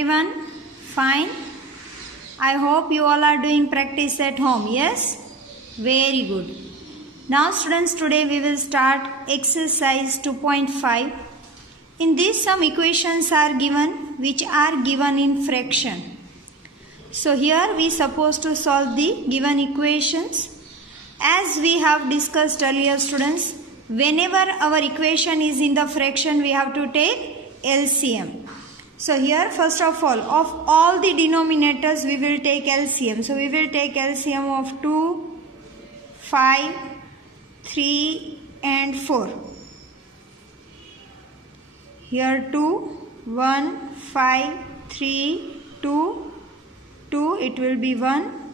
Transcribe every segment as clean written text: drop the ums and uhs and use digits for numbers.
everyone? Fine. I hope you all are doing practice at home. Yes? Very good. Now students, today we will start exercise 2.5. In this some equations are given which are given in fraction. So here we supposed to solve the given equations. As we have discussed earlier students, whenever our equation is in the fraction we have to take LCM. So here first of all the denominators we will take LCM. So we will take LCM of 2, 5, 3 and 4. Here 2, 1, 5, 3, 2, 2, it will be 1.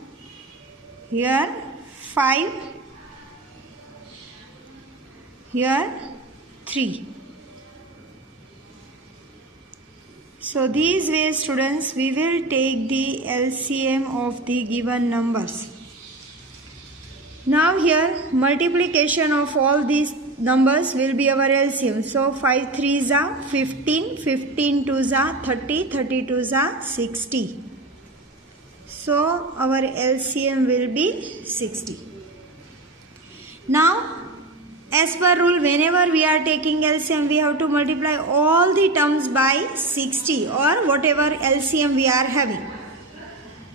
Here 5. Here 3. So these ways students we will take the LCM of the given numbers. Now here multiplication of all these numbers will be our LCM. So 5 3s are 15, 15 2s are 30, 30 2s are 60. So our LCM will be 60. Now as per rule, whenever we are taking LCM, we have to multiply all the terms by 60 or whatever LCM we are having.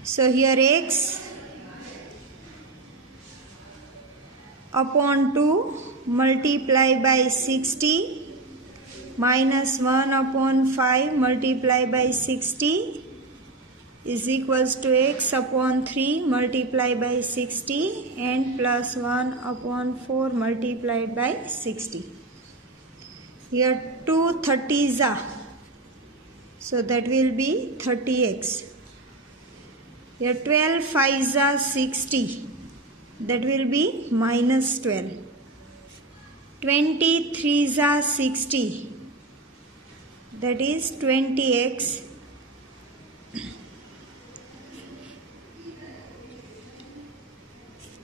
So here x upon 2 multiply by 60 minus 1 upon 5 multiply by 60 is equals to x upon 3 multiplied by 60 and plus 1 upon 4 multiplied by 60. Here 2 30s are. So that will be 30x. Here 12 5s are 60. That will be minus 12. 23s are 60. That is 20x.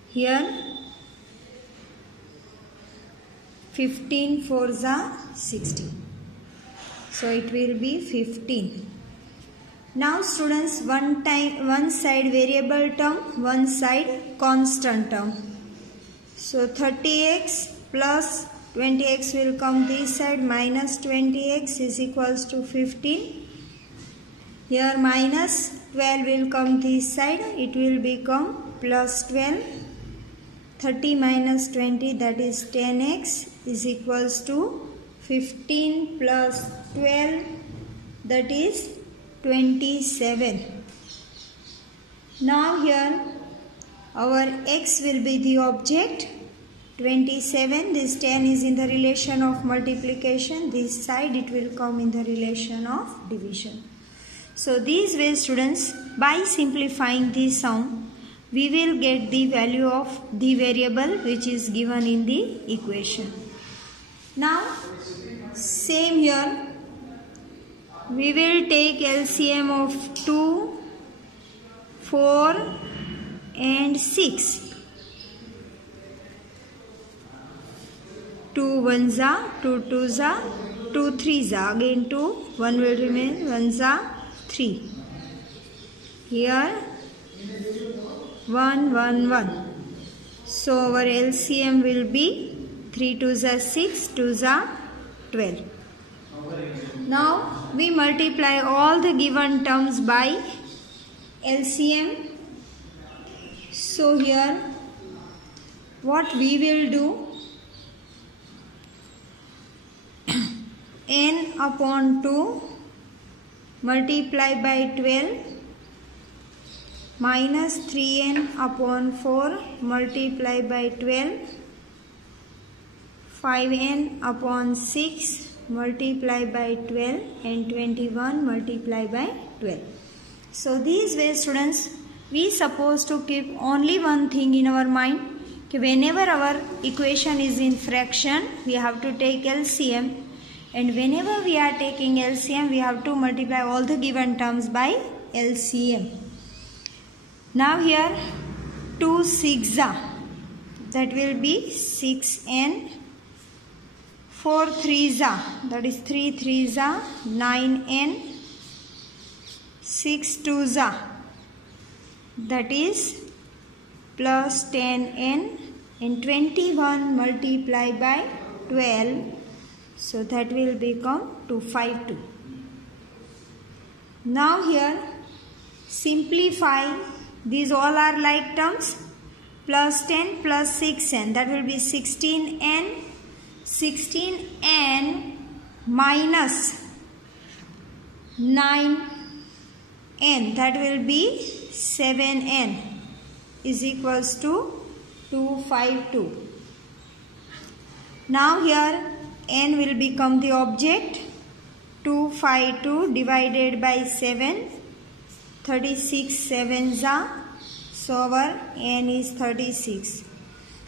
Here 15 4s are 60. So it will be 15. Now students, one side variable term, one side constant term. So 30x plus 20x will come this side, minus 20x is equals to 15. Here minus 12 will come this side, it will become plus 12. 30 minus 20, that is 10x, is equals to 15 plus 12, that is 27. Now here our x will be the object, 27, this 10 is in the relation of multiplication, this side it will come in the relation of division. So these ways students, by simplifying this sum, we will get the value of the variable which is given in the equation. Now same here, we will take LCM of 2, 4 and 6. 2 1s are, 2 2s are, 2 3s are, again 2, 1 will remain, 1s are 3. Here 1 1 1. So our LCM will be 3 2s are 6, 2s are 12. Now we multiply all the given terms by LCM. So here what we will do, n upon 2 multiply by 12 minus 3n upon 4 multiply by 12, 5n upon 6 multiply by 12 and 21 multiply by 12. So these ways students, we supposed to keep only one thing in our mind, whenever our equation is in fraction we have to take LCM, and whenever we are taking LCM we have to multiply all the given terms by LCM. Now here 2 6 are, that will be 6n. 4 3s are, that is 3 3s are 9n. 6 2s that is plus 10n, and 21 multiplied by 12, so that will become 252. Now here simplify, these all are like terms, plus 10 plus 6n, that will be 16n, 16n minus 9n, that will be 7n, is equals to 252. Now here n will become the object, 252 divided by 7, 36 7s are, so our n is 36.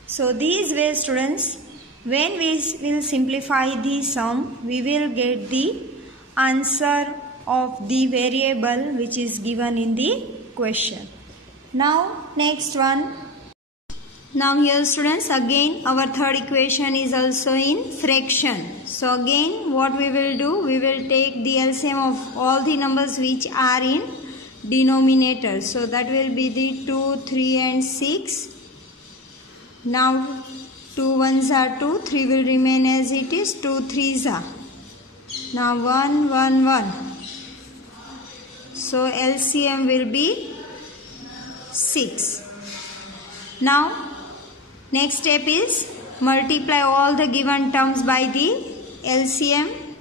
So these way students, when we will simplify the sum, we will get the answer of the variable which is given in the question. Now next one. Now here students, again our third equation is also in fraction. So again what we will do, we will take the LCM of all the numbers which are in denominator. So that will be the 2, 3 and 6. Now 2 1s are 2, 3 will remain as it is, 2 3s are. Now 1 1 1. So LCM will be 6. Now next step is multiply all the given terms by the LCM.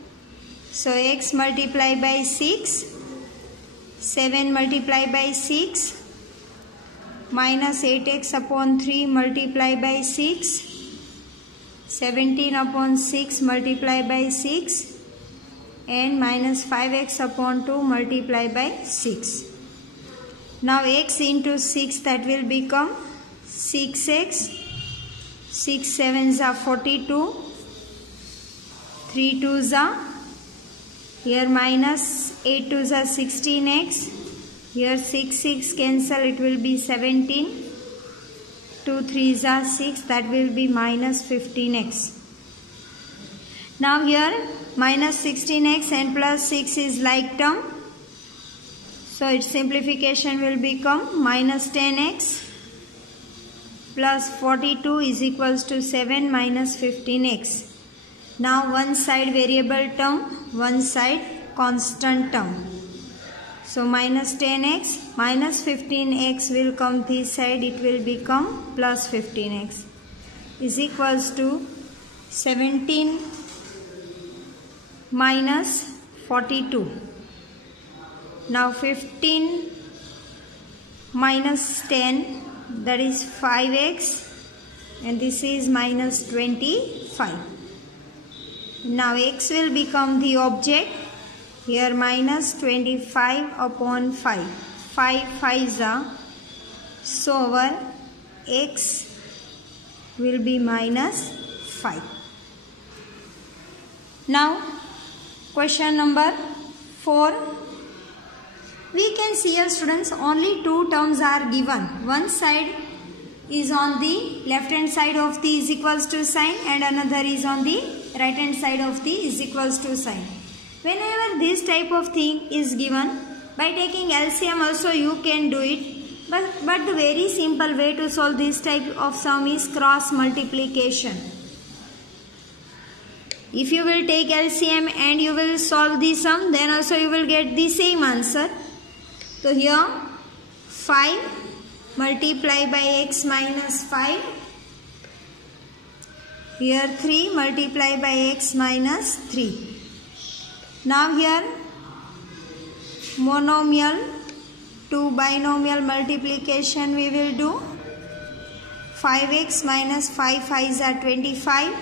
So x multiplied by 6, 7 multiplied by 6, minus 8x upon 3 multiplied by 6, 17 upon 6 multiplied by 6, and minus 5x upon 2 multiplied by 6. Now x into 6, that will become 6x, 6 7s are 42, 3 2s are, here minus 8 2s are 16x, here 6 6 cancel, it will be 17, 2 3s are 6, that will be minus 15x. Now here minus 16x and plus 6 is like term, so its simplification will become minus 10x plus 42 is equals to 7 minus 15x. Now one side variable term, one side constant term. So minus 10x minus 15x will come this side, it will become plus 15x is equals to 17 minus 42. Now 15 minus 10, that is 5x, and this is minus 25. Now x will become the object, here minus 25 upon 5, 5 5s are, so our x will be minus 5. Now question number 4. We can see here students, only two terms are given. One side is on the left hand side of the is equals to sign, and another is on the right hand side of the is equals to sign. Whenever this type of thing is given, by taking LCM also you can do it, but the very simple way to solve this type of sum is cross multiplication. If you will take LCM and you will solve the sum, then also you will get the same answer. So here 5 multiplied by x minus 5, here 3 multiplied by x minus 3. Now here monomial to binomial multiplication we will do. 5x minus 5 5s are 25,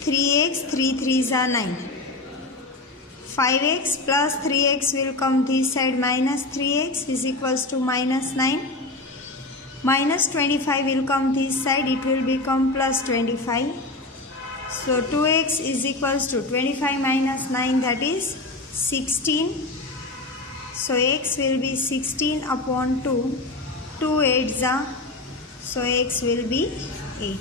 3x 3 3s are 9. 5x plus 3x will come this side, minus 3x is equals to minus 9. Minus 25 will come this side, it will become plus 25. So 2x is equals to 25 minus 9, that is 16. So x will be 16 upon 2. 2 8s are, so x will be 8.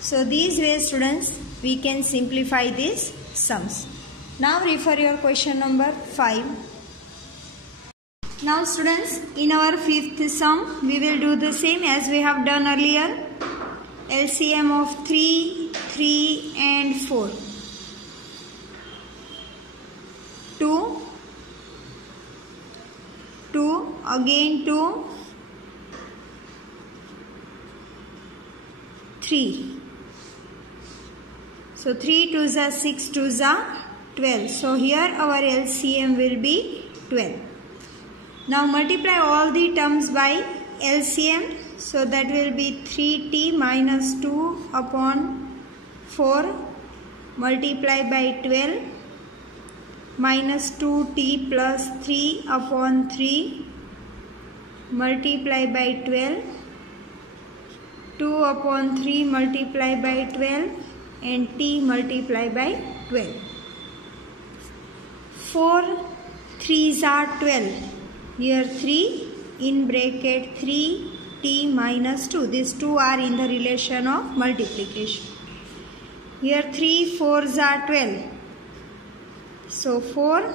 So these ways students we can simplify these sums. Now refer your question number 5. Now students, in our fifth sum, we will do the same as we have done earlier. LCM of 3, 3 and 4. 2, 2, again 2, 3. So 3 2s are 6 2s are 12. So here our LCM will be 12. Now multiply all the terms by LCM. So that will be 3t minus 2 upon 4 multiplied by 12 minus 2t plus 3 upon 3 multiplied by 12, 2 upon 3 multiplied by 12 and t multiplied by 12. 4 3s are 12. Here 3 in bracket 3 t minus 2. These two are in the relation of multiplication. Here 3 4s are 12. So 4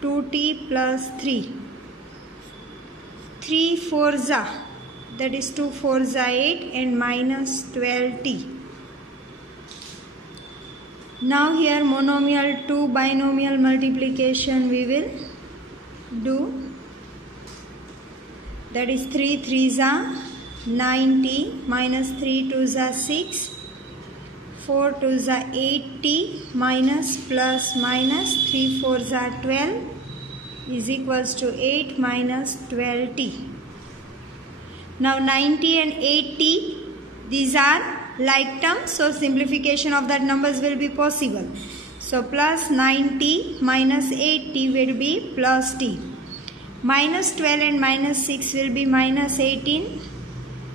2t plus 3. 3 4s are, that is 2 4s are 8 and minus 12t. Now here monomial to binomial multiplication we will do. That is 3 3s are 9t minus 3 2s are 6, 4 2s are 8t minus plus minus 3 4s are 12 is equals to 8 minus 12t. Now 90 and 8t, these are like terms, so simplification of that numbers will be possible. So plus 9t minus 8t will be plus t. Minus 12 and minus 6 will be minus 18.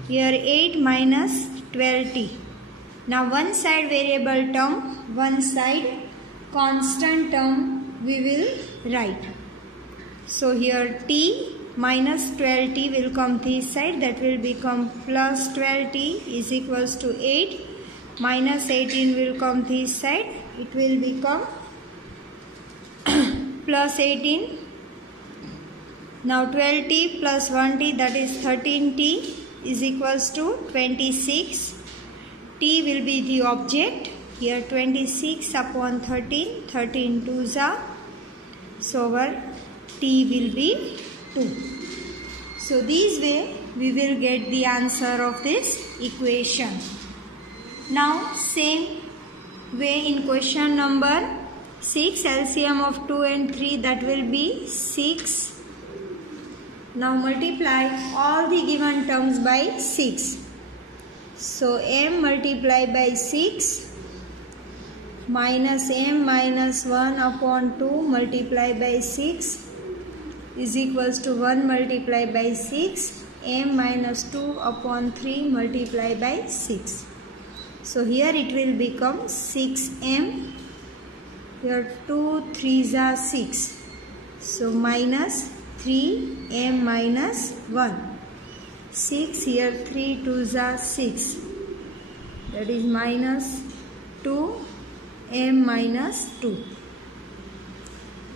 Here 8 minus 12t. Now one side variable term, one side constant term we will write. So here t minus 12t will come this side, that will become plus 12t is equals to 8. Minus 18 will come this side, it will become plus 18. Now 12t plus 1t, that is 13t is equals to 26. T will be the object. Here 26 upon 13, 13 2s are. So our t will be 2. So this way we will get the answer of this equation. Now same way in question number 6, LCM of 2 and 3, that will be 6. Now multiply all the given terms by 6. So m multiplied by 6 minus m minus 1 upon 2 multiplied by 6 is equals to 1 multiplied by 6, m minus 2 upon 3 multiplied by 6. So here it will become 6m. Here 2 3s are 6. So minus 3m minus 1. 6, here 3 2s are 6. That is minus 2m minus 2.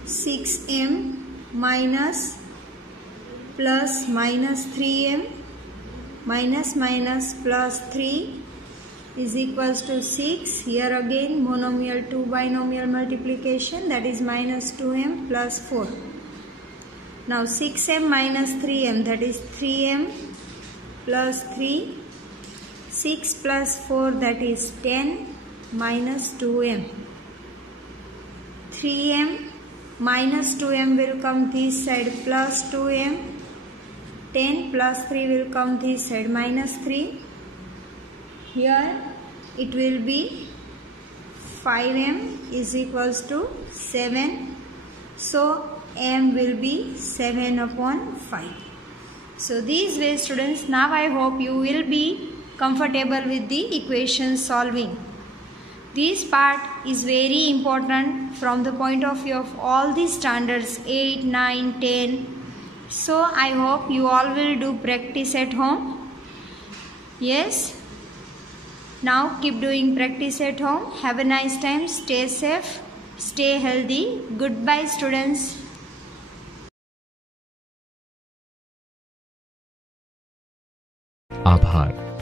6m minus plus minus 3m minus minus plus 3 is equals to 6. Here again monomial to binomial multiplication, that is minus 2m plus 4. Now 6m minus 3m, that is 3m plus 3. 6 plus 4, that is 10 minus 2m. 3m minus 2m will come this side plus 2m. 10 plus 3 will come this side minus 3. Here it will be 5m is equals to 7. So m will be 7 upon 5. So these way students, now I hope you will be comfortable with the equation solving. This part is very important from the point of view of all the standards 8, 9, 10. So I hope you all will do practice at home. Yes. Now keep doing practice at home. Have a nice time. Stay safe. Stay healthy. Goodbye students. आभार।